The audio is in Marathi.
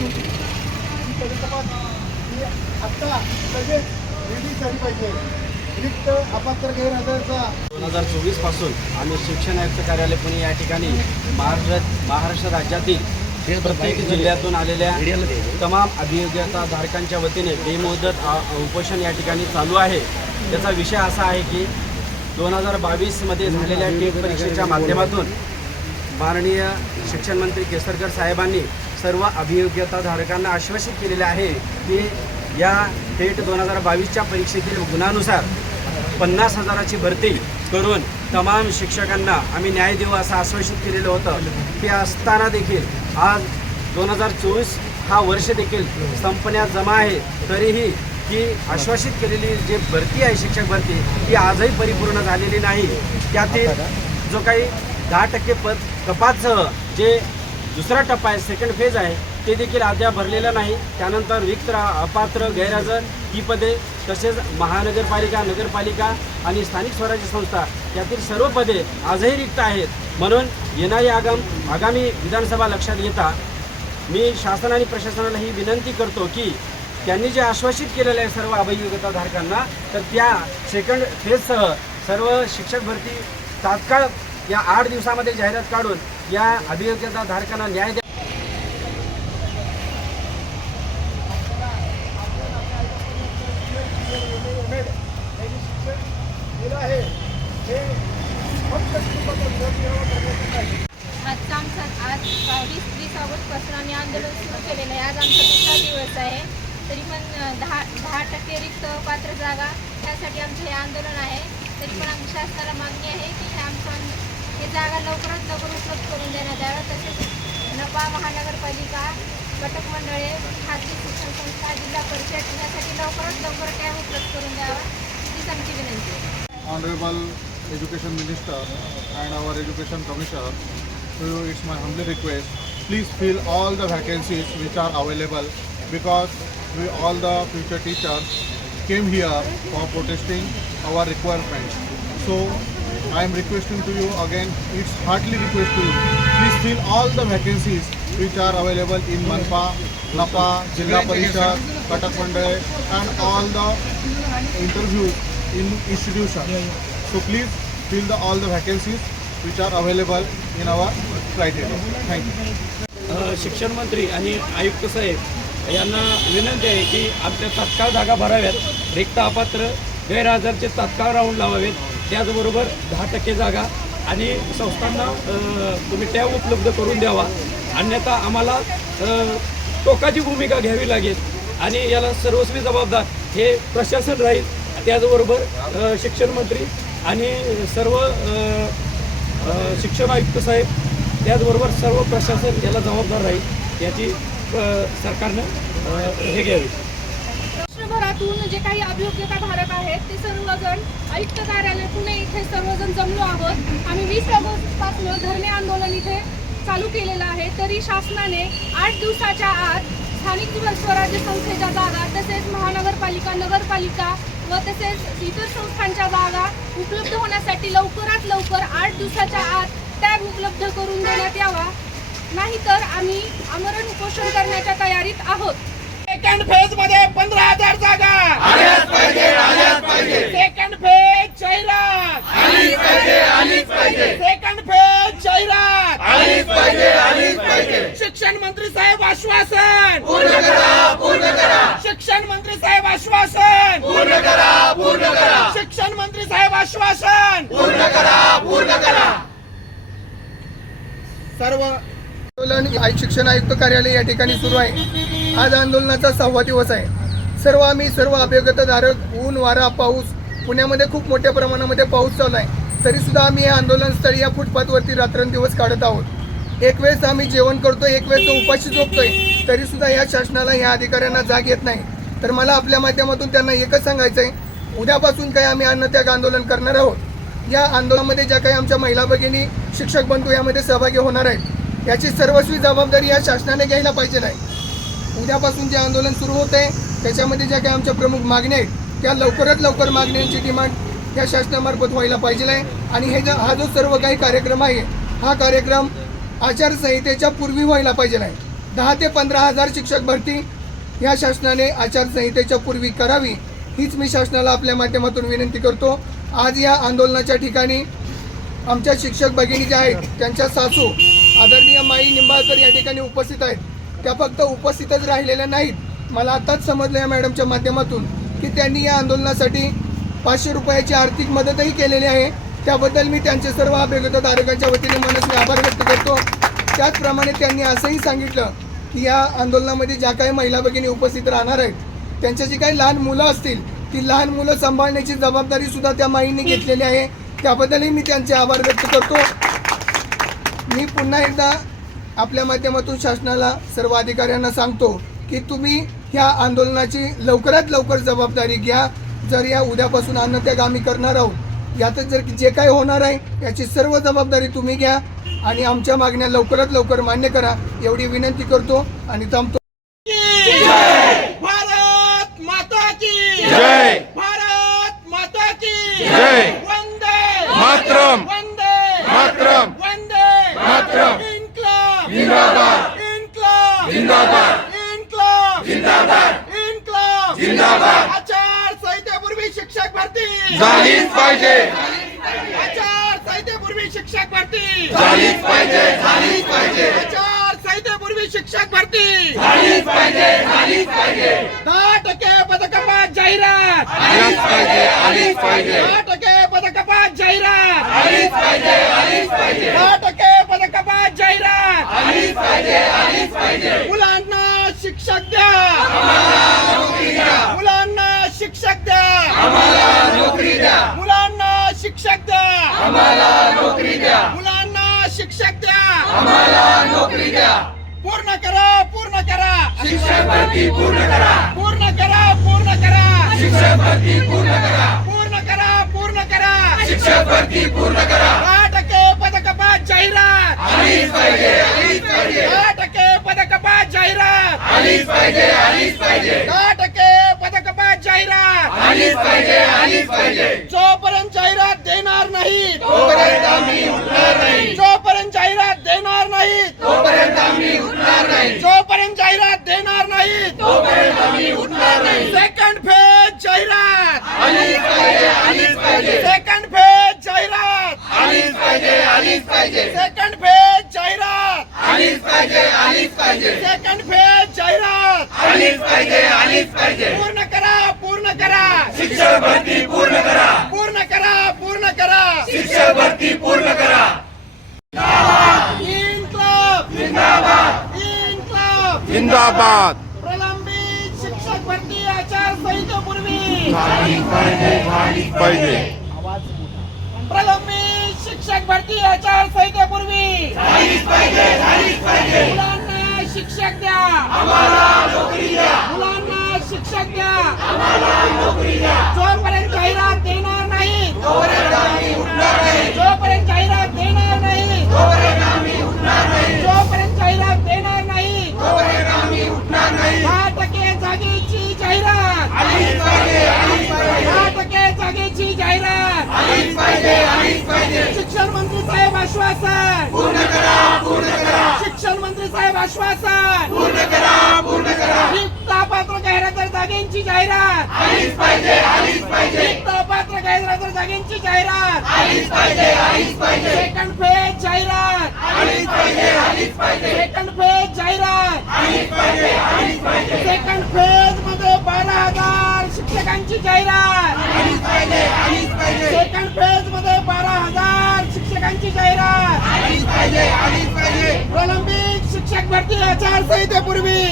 परिकपात होती ही आत्ता लगेच रिलीज झाली पाहिजे रिक्त अपात्र गैरहजरचा दोन हजार चोवीसपासून आम्ही शिक्षण आयुक्त कार्यालय पुणे या ठिकाणी महाराष्ट्र महाराष्ट्र राज्यातील प्रत्येक जिल्ह्यातून आलेल्या तमाम अभियोग्यता धारकांच्या वतीने बेमुदत उपोषण या ठिकाणी चालू आहे. त्याचा विषय असा आहे की दोन हजार बावीसमध्ये झालेल्या टेट परीक्षेच्या माध्यमातून माननीय शिक्षण मंत्री केसरकर साहेबांनी सर्व अभियोग्यताधारकांना आश्वासित केलेले आहे की या थेट दोन हजार बावीसच्या परीक्षेतील गुणानुसार पन्नास हजाराची भरती करून तमाम शिक्षकांना आम्ही न्याय देऊ असं आश्वासित केलेलं होतं. ते असताना देखील आज दोन हजार चोवीस हा वर्ष देखील संपण्यात जमा आहे. तरीही की आश्वासित केलेली जी भरती आहे शिक्षक भरती ती आजही परिपूर्ण झालेली नाही. त्यातील जो काही दहा टक्के पद कपातसह जे दुसरा टप्पा आहे सेकंड फेज आहे. ते देखील अद्याप भरलेलं नाही. त्यानंतर रिक्त अपात्र गैरहजर ही पदे तसेच महानगरपालिका नगरपालिका आणि स्थानिक स्वराज्य संस्था यातील सर्व पदे आजही रिक्त आहेत. म्हणून येणारी आगाम आगामी विधानसभा लक्षात घेता मी शासन आणि प्रशासनाला ही विनंती करतो की त्यांनी जे आश्वासित केलेलं आहे सर्व अभियोग्यताधारकांना तर त्या सेकंड फेजसह सर्व शिक्षक भरती तात्काळ या आठ दिवसामध्ये जाहिरात काढून या अभियोग्यता धारकांना न्याय द्या. फक्त कुटुंबाचा उदरनिर्वाह करण्यासाठी आजचा आमचा आज वीस वीस ऑगस्टपासून आम्ही आंदोलन सुरू केलेलं आहे. आज आमचा दुसरा दिवस आहे. तरी पण दहा दहा टक्के रिक्त पात्र जागा त्यासाठी आमचं हे आंदोलन आहे. तरी पण आमच्या शासनाला मागणी आहे की हे आमचं हे जागा लवकरात लवकर उपलब्ध करून देण्यात यावं तसेच नपा महानगरपालिका घटक मंडळे खाजगी शिक्षण संस्था जिल्हा परिषद यासाठी लवकरात लवकर टॅब उपलब्ध करून द्यावा हीच आमची विनंती आहे Honorable Education Minister and our Education Commissioner, so it's my humble request, please fill all the vacancies which are available because we all the future teachers came here for protesting our requirements. So I am requesting to you again, it's heartily request to you, please fill all the vacancies which are available in Manpa, Napa, Jilla Parishad, Katak Mandal and all the interviews in institution. So please fill the all the vacancies which are available in our criteria. Thank you. शिक्षण मंत्री आणि आयुक्त साहेब यांना विनंती आहे की आमच्या तात्काळ जागा भराव्यात रिक्त अपात्र गैरहजरचे तात्काळ राऊंड लावावेत त्याचबरोबर दहा टक्के जागा आणि संस्थांना तुम्ही टॅब उपलब्ध करून द्यावा. अन्यथा आम्हाला टोकाची भूमिका घ्यावी लागेल आणि याला सर्वस्वी जबाबदार हे प्रशासन राहील. त्याचबरोबर शिक्षण मंत्री आणि सर्व शिक्षण आयुक्त साहेब त्याचबरोबर सर्व प्रशासन याला जबाबदार राहील. याची सरकारनं हे घ्यावी. वर्षभरातून जे काही अभियोग्यता भारत आहेत ते सर्वजण आयुक्त कार्यालय पुणे इथे सर्वजण जमलो आहोत. आम्ही वीस ऑगस्टपासून धरणे आंदोलन इथे चालू केलेलं आहे. तरी शासनाने आठ दिवसाच्या आत स्थानिक स्वराज्य संस्थेच्या जागा तसेच महानगरपालिका नगरपालिका व तसेच इतर संस्थांच्या जागा उपलब्ध होण्यासाठी लवकरात लवकर आठ दिवसाच्या आत टॅब उपलब्ध करून देण्यात यावा. नाहीतर आम्ही आमरण उपोषण करण्याच्या तयारीत आहोत. सेकंड फेजमध्ये पंधरा हजार जागा. सेकंड फेज जाहिरात. सेकंड फेज जाहिरात. शिक्षण मंत्री साहेब आश्वासन. पूर्ण करा पूर्ण करा. शिक्षण मंत्री साहेब आश्वासन. पूर्ण करा पूर्ण करा. शिक्षण मंत्री साहेब आश्वासन. पूर्ण करा पूर्ण करा. सर्व आंदोलन शिक्षण आयुक्त कार्यालय या ठिकाणी सुरू आहे. आज आंदोलनाचा सहावा दिवस आहे. सर्व आम्ही सर्व अभियोग्यताधारक ऊन वारा पाऊस पुण्यामध्ये खूप मोठ्या प्रमाणामध्ये पाऊस चालू आहे. तरीसुद्धा आम्ही या आंदोलनस्थळी या फुटपाथवरती रात्रंदिवस काढत आहोत. एक वेळेस आम्ही जेवण करतो एक वेळेस उपाशी झोपतोय. तरीसुद्धा या शासनाला या अधिकाऱ्यांना जाग येत नाही. तर मला आपल्या माध्यमातून त्यांना एकच सांगायचं आहे उद्यापासून काही आम्ही अन्नत्याग आंदोलन करणार आहोत? या आंदोलनामध्ये ज्या काही आमच्या महिला भगिनी शिक्षक बंधू यामध्ये सहभागी होणार आहेत याची सर्वस्वी जबाबदारी या शासनाने घ्यायला पाहिजे नाही. उद्यापासून जे आंदोलन सुरू होत आहे त्याच्यामध्ये ज्या काही आमच्या प्रमुख मागण्या आहेत त्या लवकरात लवकर मागण्यांची डिमांड या शासनामार्फत व्हायला पाहिजे आहे. आणि हे जो हा जो सर्व काही कार्यक्रम आहे हा कार्यक्रम आचारसंहितेच्या पूर्वी व्हायला पाहिजे नाही. दहा ते पंधरा हजार शिक्षक भरती या शासनाने आचारसंहितेच्या पूर्वी करावी हीच मी शासनाला आपल्या माध्यमातून विनंती करतो. आज या आंदोलनाच्या ठिकाणी आमच्या शिक्षक भगिनी ज्या आहेत त्यांच्या सासू आदरणीय माई निंबाळकर या ठिकाणी उपस्थित आहेत. त्या फक्त उपस्थितच राहिलेल्या नाहीत. मला आताच समजलं या मॅडमच्या माध्यमातून की त्यांनी या आंदोलनासाठी पाचशे रुपयाची आर्थिक मदतही केलेली आहे. त्याबद्दल मी त्यांचे सर्व अभियोगताधारकांच्या वतीने मनस्वी आभार व्यक्त करतो. त्याचप्रमाणे त्यांनी असंही सांगितलं की या आंदोलनामध्ये ज्या काही महिला भगिनी उपस्थित राहणार आहेत त्यांच्या जी काही लहान मुलं असतील ती लहान मुलं सांभाळण्याची जबाबदारी सुद्धा त्या माईंनी घेतलेली आहे. त्याबद्दलही मी त्यांचे आभार व्यक्त करतो. मी पुन्हा एकदा आपल्या माध्यमातून शासनाला सर्व अधिकाऱ्यांना सांगतो की तुम्ही ह्या आंदोलनाची लवकरात लवकर जबाबदारी घ्या. जर या उद्यापासून अन्नत्याग आम्ही करणार आहोत यातच जर जे काही होणार आहे याची सर्व जबाबदारी तुम्ही घ्या आणि आमच्या मागण्या लवकरात लवकर मान्य करा एवढी विनंती करतो आणि थांबतो. भारत माता की जय. भारत माता की जय. झालीच पाहिजे. आचार संहितेपूर्वी शिक्षक भरती. झालीच पाहिजे झालीच पाहिजे. आचार संहितेपूर्वी शिक्षक भरती. झालीच पाहिजे झालीच पाहिजे. दहा टक्के पदकपात जाहिरात. आलीच पाहिजे आलीच पाहिजे. दहा टक्के पदकपात जाहिरात. आलीच पाहिजे आलीच पाहिजे. दहा टक्के पदकपात जाहिरात. आलीच पाहिजे आलीच पाहिजे. करा शिक्षक भरती पूर्ण करा। पूर्ण करा पूर्ण करा। शिक्षक भरती पूर्ण करा। पूर्ण करा पूर्ण करा। शिक्षक भरती पूर्ण करा। दहा टक्के पदकपात जाहिरात। आलीच पाहिजे आलीच पाहिजे। दहा टक्के पदकपात जाहिरात। आलीच पाहिजे आलीच पाहिजे। दहा टक्के पदकपात जाहिरात। आलीच पाहिजे आलीच पाहिजे। जोपर्यंत जाहिरात देणार नाही तोपर्यंत आम्ही उठणार नाही। जोपर्यंत जाहिरात देणार नाही तोपर्यंत आम्ही उठणार नाही जोपर्यंत जाहिरात देणार नाही तोपर्यंत सेकंड फ़ेज़ जाहिरात। सेकंड फ़ेज़ जाहिरात। सेकंड फ़ेज़ जाहिरात। सेकंड फ़ेज़ जाहिरात। पूर्ण करा पूर्ण करा। शिक्षक भरती पूर्ण करा पूर्ण करा। पूर्ण करा शिक्षक भरती पूर्ण करा जिंदाबाद जिंदाबाद। पाहिजे. प्रलंबित शिक्षक भरती झालीच पाहिजे मुलांना शिक्षक द्या. आम्हाला नोकरी द्या. मुलांना शिक्षक द्या आम्हाला नोकरी द्या जोपर्यंत जाहिरात देणार नाही तोपर्यंत आम्ही उठणार नाही जोपर्यंत जाहिरात देणार नाही तोपर्यंत आम्ही उठणार नाही जोपर्यंत जाहिरात देणार नाही तोपर्यंत आम्ही उठणार नाही दहा टक्के जागेची जाहिरात आलीच पाहिजे आलीच पाहिजे दहा टक्के जागेची जाहिरात आलीच पाहिजे आलीच पाहिजे शिक्षण मंत्री साहेब आश्वासन. पूर्ण करा पूर्ण करा. शिक्षण मंत्री साहेब आश्वासन. पूर्ण करा पूर्ण करा. अपात्र गैरहजर जागेंची जाहिरात. आलीच पाहिजे आलीच पाहिजे. अपात्र गैरहजर जागेंची जाहिरात. आलीच पाहिजे आलीच पाहिजे. सेकंड फेज जाहिरात. आलीच पाहिजे आलीच पाहिजे. सेकंड फेज जाहिरात. आलीच पाहिजे आलीच पाहिजे. सेकंड फेजमध्ये बारा हजार. शिक्षकांची जाहिरात. सेकंड फेजमध्ये बारा हजार शिक्षकांची जाहिरात. प्रलंबित शिक्षक भरती आचारसंहितेपूर्वी.